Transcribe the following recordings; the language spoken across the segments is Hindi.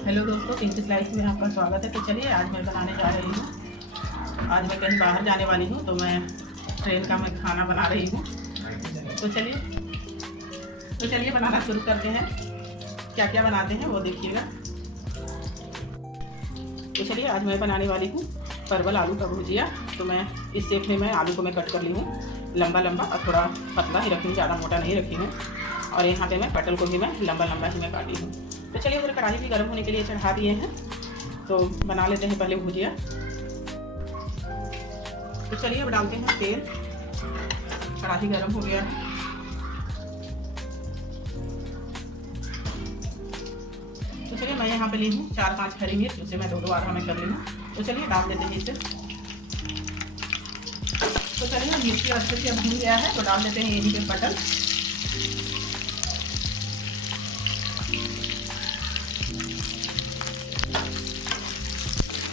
हेलो दोस्तों, पिंकी लाइफ में आपका स्वागत है। तो चलिए आज मैं बनाने जा रही हूँ। आज मैं कहीं बाहर जाने वाली हूँ तो मैं ट्रेन का मैं खाना बना रही हूँ। तो चलिए बनाना शुरू करते हैं। क्या क्या बनाते हैं वो देखिएगा। तो चलिए आज मैं बनाने वाली हूँ परवल आलू का भुजिया। तो मैं इस शेप में मैं आलू को मैं कट कर ली हूँ, लंबा लंबा और थोड़ा पतला ही रखी हूँ, ज़्यादा मोटा नहीं रखी हूँ। और यहाँ पे मैं पटल को भी मैं लंबा लंबा ही मैं काटी हूँ। तो चलिए उधर कढ़ाई भी गर्म होने के लिए चढ़ा दिए हैं, तो बना लेते हैं पहले भुजिया। तो चलिए अब डालते हैं तेल। कढ़ाई गर्म हो गया है। तो चलिए मैं यहाँ पे ली हूँ 4-5 हरी मिर्च, उसे मैं 2-2 आधा मैं कर ली हूँ। तो चलिए डाल देते हैं इसे। तो चलिए मिर्ची अच्छे से भून गया है, तो डाल देते हैं यहीं पे पटल।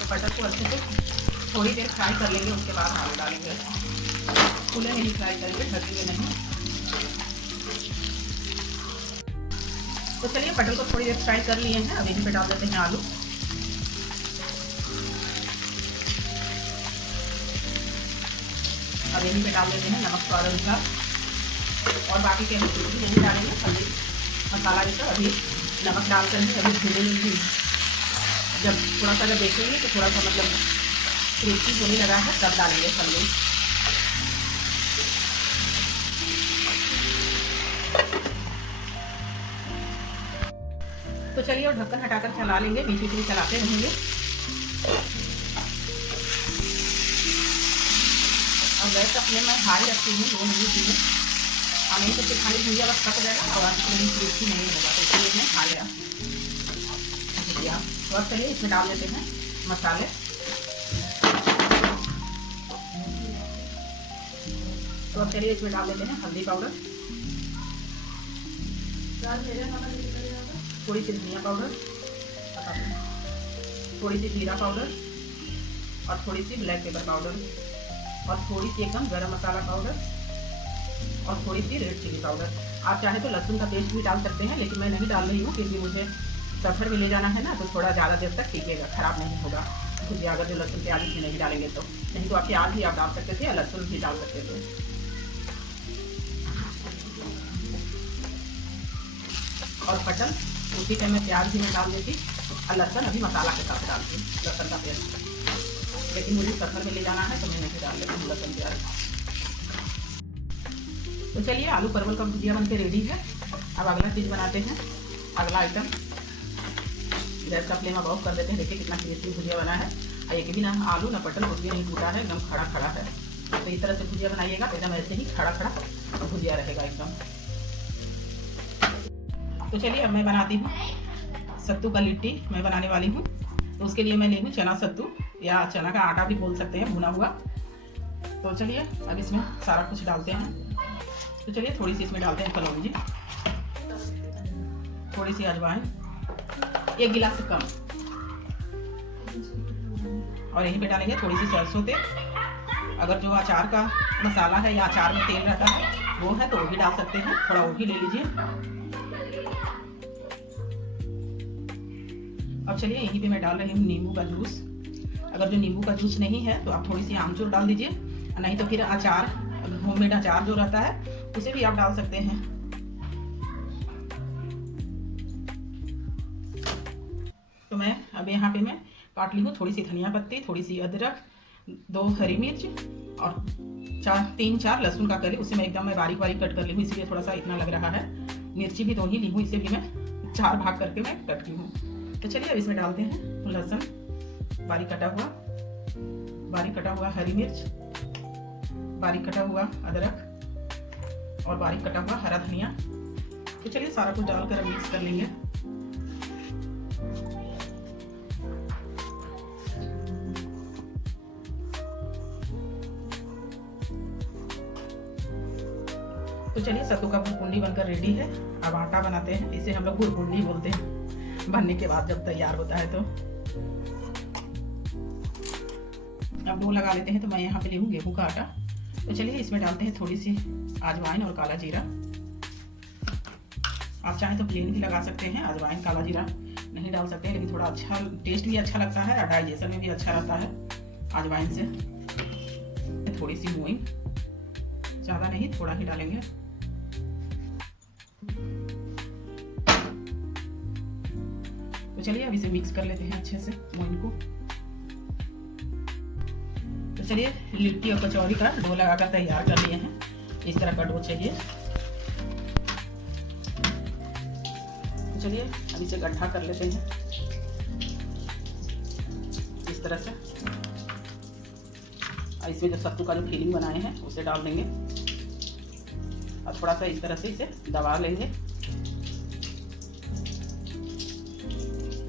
पटल को अच्छे से थोड़ी देर फ्राई कर लेंगे, उसके बाद आलू डालेंगे। खुले में ही फ्राई करेंगे, ढकेंगे नहीं। तो चलिए पटल को थोड़ी देर फ्राई कर लिए हैं, अब यहीं पे डाल देते हैं आलू। अब यहीं पे डाल देते हैं नमक स्वाद अनुसार, और बाकी के हम कुछ भी नहीं डालेंगे। हल्दी मसाला ये सब अभी नमक डाल कर अभी भूनेंगे। जब थोड़ा सा जब देखेंगे तो थोड़ा सा मतलब क्रिस्पी होने लगा है, तब डालेंगे हल्दी। तो चलिए और ढक्कन हटाकर चला लेंगे, बीच बीच में चलाते रहेंगे। और गैस का फ्लेम मैं हाई रखती हूँ, लो नहीं की है। और नहीं तो फिर खाली भुजिया बस पक जाएगा और फ्लेम क्रिस्पी नहीं होगा। तो इसलिए मैं खा गया भुजिया। तो अब चलिए इसमें डाल देते हैं मसाले। तो अब चलिए इसमें डाल देते हैं हल्दी पाउडर, थोड़ी सी धनिया पाउडर, थोड़ी सी जीरा पाउडर, और थोड़ी सी ब्लैक पेपर पाउडर, और थोड़ी सी एकदम गरम मसाला पाउडर, और थोड़ी सी रेड चिली पाउडर। आप चाहे तो लहसुन का पेस्ट भी डाल सकते हैं, लेकिन मैं नहीं डाल रही हूँ क्योंकि मुझे सफ़र में ले जाना है ना, तो थोड़ा ज़्यादा देर तक टिकेगा, ख़राब नहीं होगा भुजिया अगर जो लहसुन प्याज इसमें नहीं डालेंगे तो। नहीं तो आप प्याज भी आप डाल सकते थे या लहसुन भी डाल सकते थे। और पटल उसी टाइम में प्याज भी मैं डाल देती, और लहसुन अभी मसाला के साथ डालती, लहसुन का पेस्ट। लेकिन मुझे सफ़र में ले जाना है तो मैं नहीं डाल देती हूँ लहसुन प्याज। तो चलिए आलू परवल का भुजिया बनके रेडी है। अब अगला चीज़ बनाते हैं, अगला आइटम। गैस का फ्लेम अब ऑफ कर देते हैं। देखिए कितना टेस्टी भुजिया बना है। और एक भी ना आलू ना पटल कुछ भी नहीं टूटा है, एकदम खड़ा खड़ा है। तो इस तरह से भुजिया बनाइएगा तो एकदम ऐसे ही खड़ा खड़ा भुजिया रहेगा एकदम। तो चलिए अब मैं बनाती हूँ सत्तू का लिट्टी। मैं बनाने वाली हूँ। तो उसके लिए मैं ली हूँ चना सत्तू, या चना का आटा भी बोल सकते हैं, भुना हुआ। तो चलिए अब इसमें सारा कुछ डालते हैं। तो चलिए थोड़ी सी इसमें डालते हैं कलौंजी, थोड़ी सी अजवाइन, 1 गिलास से कम, और यहीं पे डालेंगे थोड़ी सी सरसों तेल। अगर जो अचार का मसाला है या अचार में तेल रहता है वो है तो वो भी डाल सकते हैं, थोड़ा वो भी ले लीजिए। अब चलिए यहीं पे मैं डाल रही हूँ नींबू का जूस। अगर जो नींबू का जूस नहीं है तो आप थोड़ी सी आमचूर डाल दीजिए, नहीं तो फिर अचार होममेड अचार जो रहता है उसे भी आप डाल सकते हैं। तो मैं अब यहाँ पे मैं काट ली हूँ थोड़ी सी धनिया पत्ती, थोड़ी सी अदरक, 2 हरी मिर्च, और 3-4 लहसुन का कली। उसे मैं एकदम बारीक बारीक कट कर ली हूँ, इसलिए थोड़ा सा इतना लग रहा है। मिर्ची भी 2 ही ली हूँ, इसे भी मैं 4 भाग करके मैं कट ली हूँ। तो चलिए अब इसमें डालते हैं लहसुन, बारीक कटा हुआ हरी मिर्च, बारीक कटा हुआ अदरक, और बारीक कटा हुआ हरा धनिया। तो चलिए सारा कुछ डालकर मिक्स कर लेंगे। तो चलिए सत्तू का गुरकुंडी बनकर रेडी है। अब आटा बनाते हैं, इसे हम लोग गुरकुंडी बोलते हैं बनने के बाद जब तैयार होता है। तो अब डो लगा लेते हैं। तो मैं यहाँ पे ले लूँ गेहूं का आटा। तो चलिए इसमें डालते हैं थोड़ी सी अजवाइन और काला जीरा। आप चाहें तो प्लेन भी लगा सकते हैं, अजवाइन काला जीरा नहीं डाल सकते हैं, लेकिन थोड़ा अच्छा टेस्ट भी अच्छा लगता है और डाइजेशन में भी अच्छा रहता है अजवाइन से। थोड़ी सी मूंग, ज़्यादा नहीं, थोड़ा ही डालेंगे। तो चलिए अब इसे मिक्स कर लेते हैं अच्छे से मूंग को। तो चलिए लिट्टी और कचौरी का डो लगाकर तैयार कर लिए हैं। इस तरह का डो चाहिए। तो चलिए अब इसे गड्ढा कर लेते हैं इस तरह से। और इसमें जो सत्तू का जो फिलिंग बनाए हैं उसे डाल देंगे और थोड़ा सा इस तरह से इसे दबा लेंगे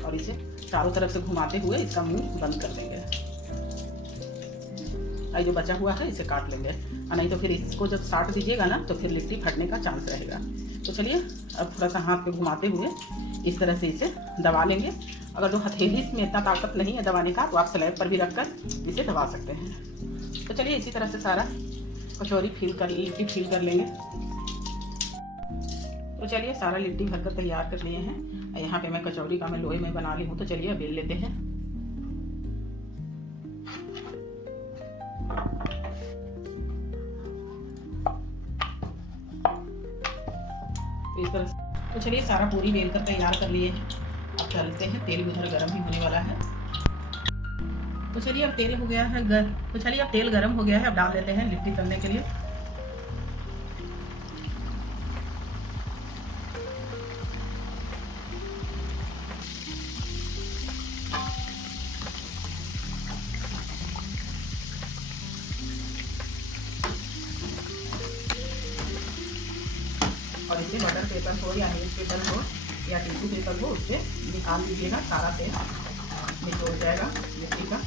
और इसे चारों तरफ से घुमाते हुए इसका मुंह बंद कर देंगे। और जो बचा हुआ है इसे काट लेंगे, और नहीं तो फिर इसको जब साट दीजिएगा ना तो फिर लिट्टी फटने का चांस रहेगा। तो चलिए अब थोड़ा सा हाथ पे घुमाते हुए इस तरह से इसे दबा लेंगे। अगर जो हथेली में इतना ताकत नहीं है दबाने का तो आप स्लैब पर भी रखकर इसे दबा सकते हैं। तो चलिए इसी तरह से सारा कचौरी लिट्टी फिल कर लेंगे। तो चलिए सारा लिट्टी भरकर तैयार कर लिए हैं। यहाँ पे मैं कचौरी का मैं लोहे में बना ली हूँ। तो चलिए बेल लेते हैं। तो इस तरह से तो चलिए सारा पूरी बेल कर तैयार कर लिए हैं। अब तलते हैं। तेल भी उधर गर्म भी होने वाला है। तो चलिए अब तेल हो गया है तो चलिए अब तेल गर्म हो गया है। अब डाल देते हैं लिट्टी तलने के लिए। और इसे बटर पेपर हो या न्यूज़ पेपर हो या टिश्यू पेपर हो उससे निकाल दीजिएगा, सारा तेल निचोड़ जाएगा लिट्टी का।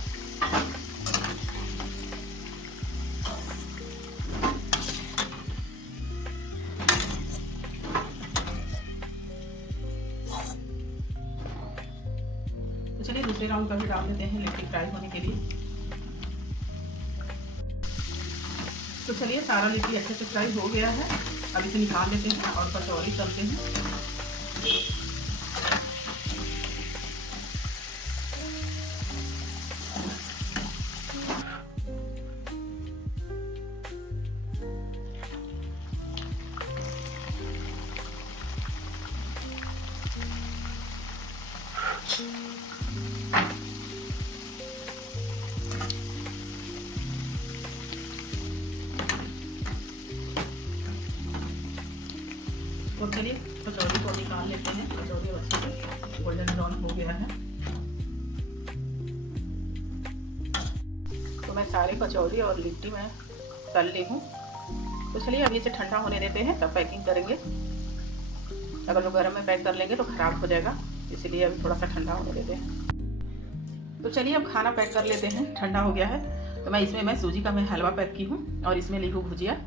तो चलिए दूसरे राउंड का भी डाल देते हैं लिट्टी फ्राई होने के लिए। तो चलिए सारा लिट्टी अच्छे से फ्राई हो गया है। अब इसे निकाल लेते हैं और कचौरी तलते हैं। तो चलिए कचौरी को निकाल लेते हैं। कचौरी अच्छे से गोल्डन ब्राउन हो गया है। तो मैं सारे कचौरी और लिट्टी में तल ली हूँ। तो चलिए अभी इसे ठंडा होने देते हैं, तब पैकिंग करेंगे। अगर जो गर्म में पैक कर लेंगे तो खराब हो जाएगा, इसीलिए अभी थोड़ा सा ठंडा होने देते हैं। तो चलिए अब खाना पैक कर लेते हैं। ठंडा हो गया है। तो मैं सूजी का हलवा पैक की हूँ और इसमें ली हूँ भुजिया।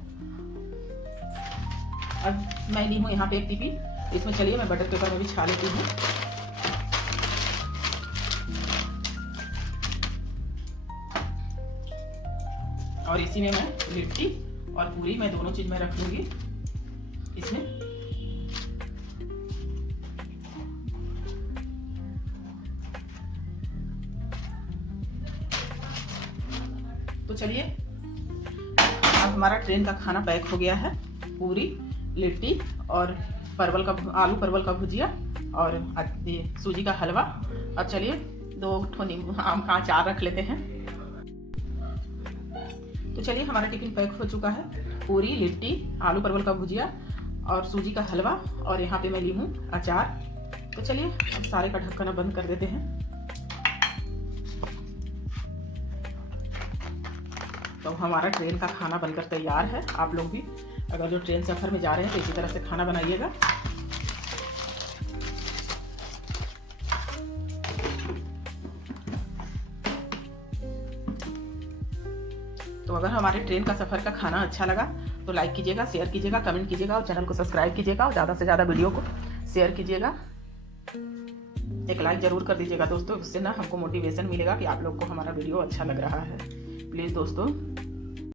अब मैं ली हूँ यहाँ पे एक टिफिन। इसमें चलिए मैं बटर पेपर में भी छा लेती हूँ। और इसी में मैं लिट्टी और पूरी मैं दोनों चीज में रख लूंगी इसमें। तो चलिए अब हमारा ट्रेन का खाना पैक हो गया है। पूरी, लिट्टी और आलू परवल का भुजिया और सूजी का हलवा। अब चलिए 2 आम का अचार रख लेते हैं। तो चलिए हमारा टिफिन पैक हो चुका है। पूरी, लिट्टी, आलू परवल का भुजिया और सूजी का हलवा, और यहाँ पे मैं ली हूँ अचार। तो चलिए अब सारे का ढक्कन बंद कर देते हैं। तो हमारा ट्रेन का खाना बनकर तैयार है। आप लोग भी अगर जो ट्रेन सफ़र में जा रहे हैं तो इसी तरह से खाना बनाइएगा। तो अगर हमारे ट्रेन का सफ़र का खाना अच्छा लगा तो लाइक कीजिएगा, शेयर कीजिएगा, कमेंट कीजिएगा और चैनल को सब्सक्राइब कीजिएगा और ज़्यादा से ज़्यादा वीडियो को शेयर कीजिएगा। एक लाइक ज़रूर कर दीजिएगा दोस्तों, उससे ना हमको मोटिवेशन मिलेगा कि आप लोग को हमारा वीडियो अच्छा लग रहा है। प्लीज़ दोस्तों